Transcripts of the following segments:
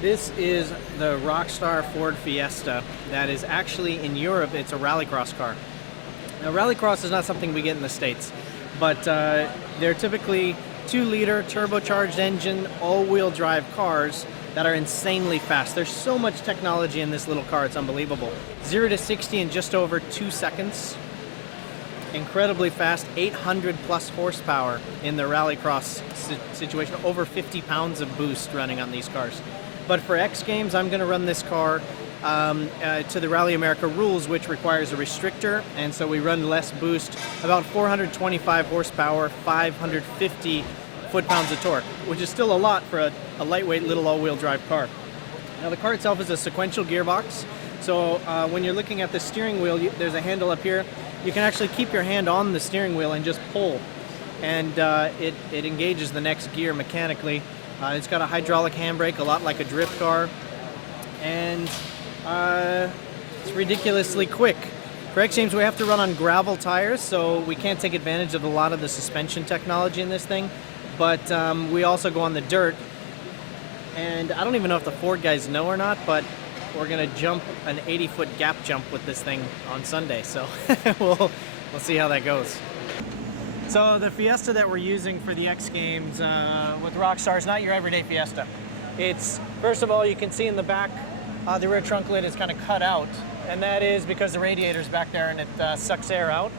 This is the Rockstar Ford Fiesta that is actually in Europe, it's a rallycross car. Now rallycross is not something we get in the States, but they're typically 2-liter turbocharged engine, all-wheel drive cars that are insanely fast. There's so much technology in this little car, it's unbelievable. 0 to 60 in just over 2 seconds. Incredibly fast, 800 plus horsepower in the rallycross situation, over 50 pounds of boost running on these cars. But for X Games, I'm going to run this car to the Rally America rules, which requires a restrictor, and so we run less boost, about 425 horsepower, 550 foot-pounds of torque, which is still a lot for a lightweight little all-wheel drive car. Now the car itself is a sequential gearbox, so when you're looking at the steering wheel, there's a handle up here. You can actually keep your hand on the steering wheel and just pull, and it engages the next gear mechanically. It's got a hydraulic handbrake, a lot like a drift car, and it's ridiculously quick. For X Games, we have to run on gravel tires, so we can't take advantage of a lot of the suspension technology in this thing, but we also go on the dirt, and I don't even know if the Ford guys know or not, but we're going to jump an 80-foot gap jump with this thing on Sunday, so we'll see how that goes. So the Fiesta that we're using for the X Games with Rockstar is not your everyday Fiesta. It's, first of all, you can see in the back, the rear trunk lid is kind of cut out, and that is because the radiator's back there and it sucks air out.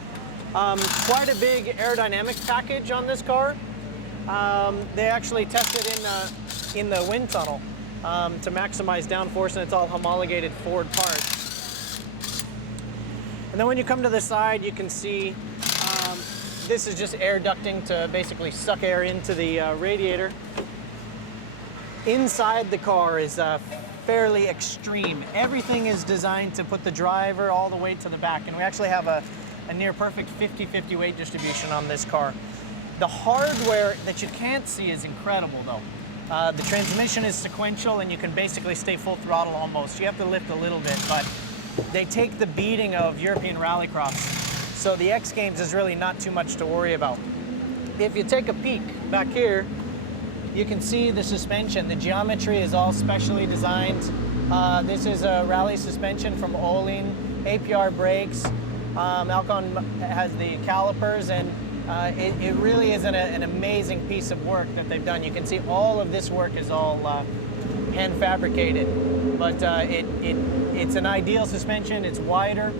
Quite a big aerodynamic package on this car. They actually tested in the wind tunnel to maximize downforce, and it's all homologated Ford parts. And then when you come to the side, you can see this is just air ducting to basically suck air into the radiator. Inside the car is fairly extreme. Everything is designed to put the driver all the way to the back, and we actually have a near perfect 50-50 weight distribution on this car. The hardware that you can't see is incredible though. The transmission is sequential, and you can basically stay full throttle almost. You have to lift a little bit, but they take the beating of European rallycross. So the X Games is really not too much to worry about. If you take a peek back here, you can see the suspension. The geometry is all specially designed. This is a rally suspension from Öhlins, APR brakes. Alcon has the calipers, and it really is an amazing piece of work that they've done. You can see all of this work is all hand fabricated, but it's an ideal suspension. It's wider,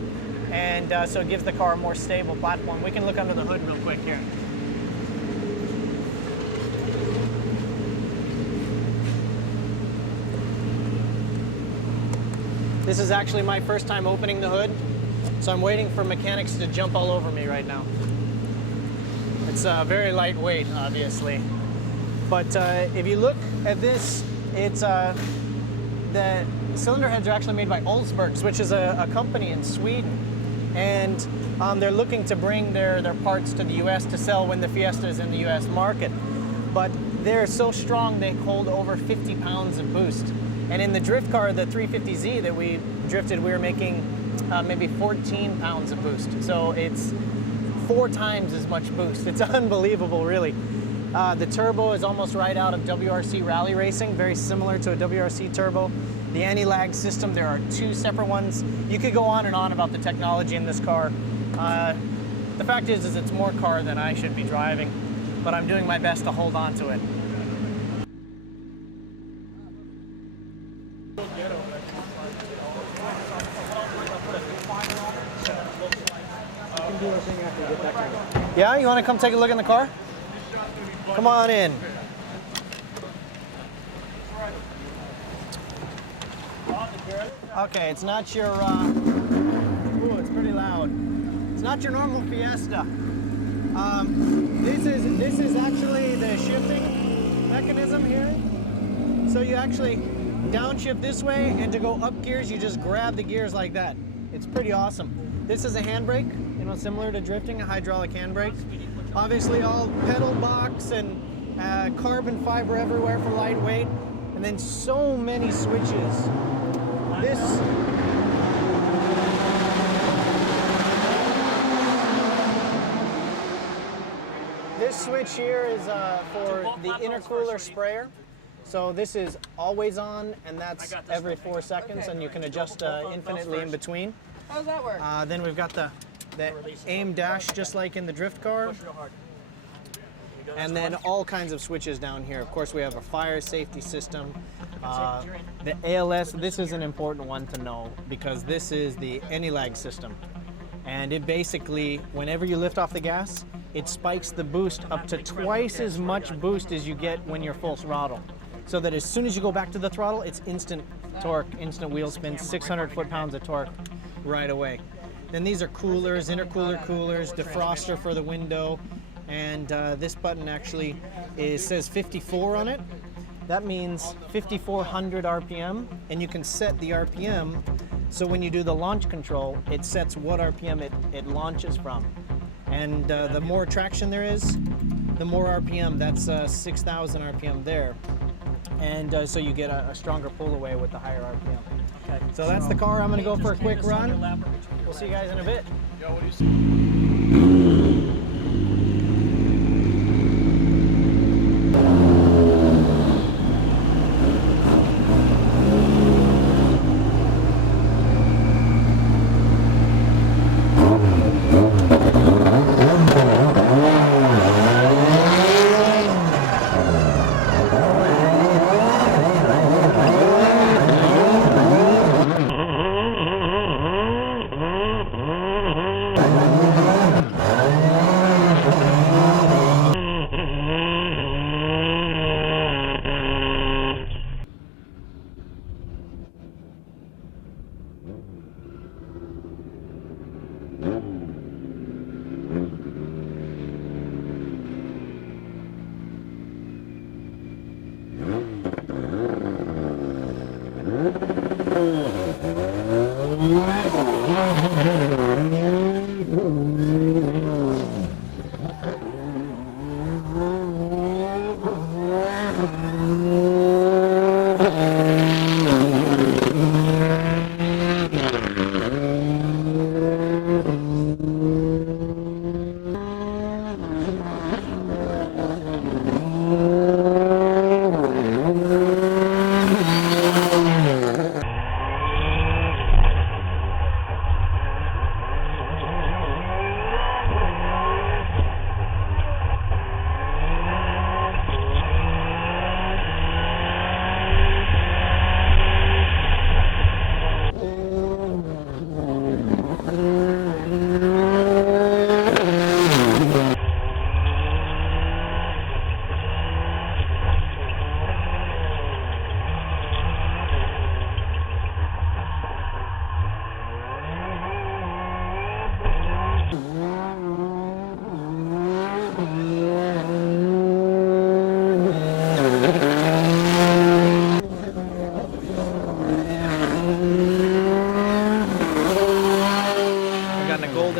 and so it gives the car a more stable platform. We can look under the hood real quick here. This is actually my first time opening the hood, so I'm waiting for mechanics to jump all over me right now. It's very lightweight, obviously. But if you look at this, it's the cylinder heads are actually made by Olsbergs, which is a company in Sweden. And they're looking to bring their parts to the US to sell when the Fiesta is in the US market. But they're so strong, they hold over 50 pounds of boost. And in the drift car, the 350Z that we drifted, we were making maybe 14 pounds of boost. So it's 4 times as much boost. It's unbelievable, really. The turbo is almost right out of WRC rally racing, very similar to a WRC turbo. The anti-lag system, there are 2 separate ones. You could go on and on about the technology in this car. The fact is it's more car than I should be driving, but I'm doing my best to hold on to it. Yeah, you want to come take a look in the car? Come on in. Okay, it's not your, ooh, it's pretty loud. It's not your normal Fiesta. This is actually the shifting mechanism here. So you actually downshift this way, and to go up gears, you just grab the gears like that. It's pretty awesome. This is a handbrake, you know, similar to drifting, a hydraulic handbrake. Obviously all pedal box and carbon fiber everywhere for lightweight, and then so many switches. This switch here is for the intercooler sprayer. So this is always on, and that's every 4 seconds, and you can adjust infinitely in between. How does that work? Then we've got the aim dash, just like in the drift car. And then all kinds of switches down here. Of course, we have a fire safety system. The ALS, this is an important one to know because this is the anti-lag system. And it basically, whenever you lift off the gas, it spikes the boost up to twice as much boost as you get when you're full throttle. So that as soon as you go back to the throttle, it's instant torque, instant wheel spin, 600 foot-pounds of torque right away. Then these are coolers, intercooler coolers, defroster for the window, and this button actually says 54 on it. That means 5,400 RPM, and you can set the RPM so when you do the launch control, it sets what RPM it launches from. And the more traction there is, the more RPM. That's 6,000 RPM there. And so you get a stronger pull away with the higher RPM. Okay. So that's the car. I'm going to go for a quick run. We'll see you guys in a bit. Yo, what do you see?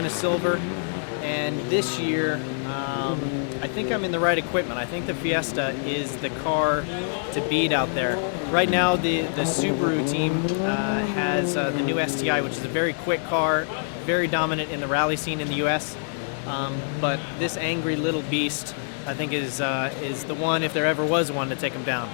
Silver, and this year I think I'm in the right equipment. I think the Fiesta is the car to beat out there. Right now the Subaru team has the new STI, which is a very quick car, very dominant in the rally scene in the US, but this angry little beast I think is the one, if there ever was one, to take him down.